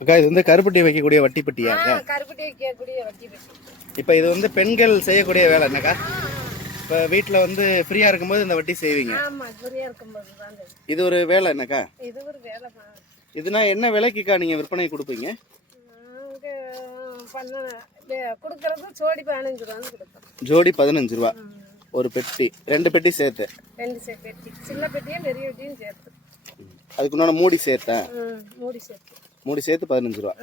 அக்கா இது வந்து கருப்பட்டி வைக்கக்கூடிய வட்டி பெட்டியா? கருப்பட்டி வைக்கக்கூடிய வட்டி பெட்டி. இப்போ இது வந்து பெண்கள் செய்யக்கூடிய வேலை என்னக்கா? இப்போ வீட்டில் வந்து ஃப்ரீயாக இருக்கும்போது இந்த வட்டி செய்வீங்க? ஆமாம், ஃப்ரீயாக இருக்கும்போது தான். இது ஒரு வேலை என்னக்கா? இது ஒரு வேலை தான். இதுனா என்ன விலைக்குக்கா நீங்கள் விற்பனை கொடுப்பீங்க? கொடுக்கறது ஜோடி 15 ரூபான்னு கொடுப்போம். ஜோடி 15 ரூபா ஒரு பெட்டி, 2 பெட்டி சேர்த்து? 2 பெட்டி, சின்ன பெட்டியும் பெரிய பெட்டியும் சேர்த்து. அதுக்குண்டான மூடி சேர்த்தா? மூடி சேர்த்து 15 ரூபா.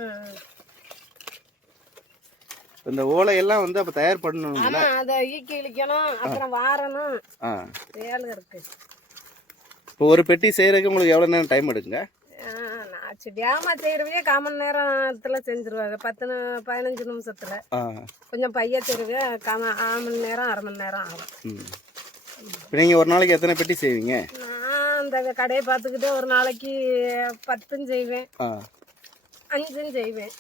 இந்த ஓலையெல்லாம் வந்து அப்போ தயார் பண்ணணும்ல? அதை ஈக்கி இழிக்கணும், அப்புறம் வாரணும், வேலை இருக்கு. இப்போ ஒரு பெட்டி செய்யறதுக்கு உங்களுக்கு எவ்வளோ நேரம் டைம் எடுக்குங்க? வியாமா செய்யறவே 1/4 மணி நேரத்துல செஞ்சிருவாங்க. 15 நிமிஷத்துல. கொஞ்சம் பைய செய்யறவே 1/4 மணி நேரம் 1/2 மணி நேரம் ஆகும். நீங்க ஒரு நாளைக்கு எத்தனை பெட்டி செய்வீங்க? நான் அந்த கடையை பார்த்துக்கிட்டு ஒரு நாளைக்கு 10 செய்வேன், 5 செய்வேன்.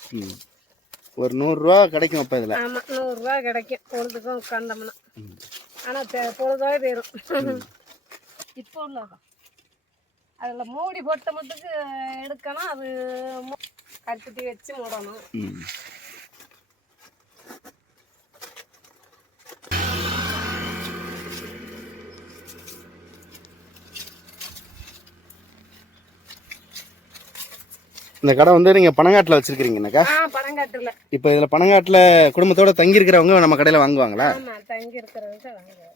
ஒரு 100 ரூபா கிடைக்கும் அப்ப இதுல? ஆமா, 100 ரூபா கிடைக்கும் பொழுதுக்கும் உட்கார்ந்தோம்னா. ஆனா பொழுதாவே போயிடும். இப்போ உள்ளதான் அதில் மூடி போட்ட மட்டுக்கு எடுக்கணும். அது கருப்பட்டி வச்சு மூடணும். இந்த கடை வந்து நீங்க பனங்காட்டுல வச்சிருக்கீங்கன்னாக்கா? பனங்காட்டுல. இப்போ இதுல பனங்காட்டுல குடும்பத்தோட தங்கி இருக்கிறவங்க நம்ம கடையில வாங்குவாங்களா? ஆமா, தங்கி இருக்கிறவங்க வாங்குவாங்க.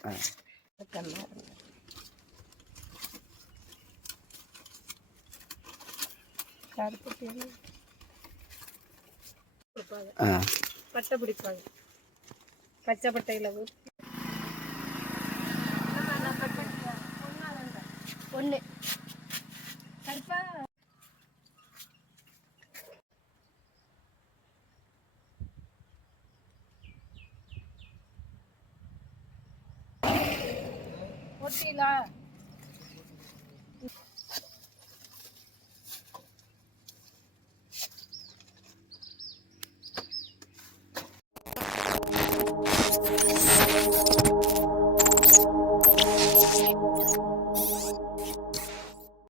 பட்டை பிடிப்பாங்க, பச்சை பட்டையில ஒண்ணு கருப்பா. ஒட்டிலா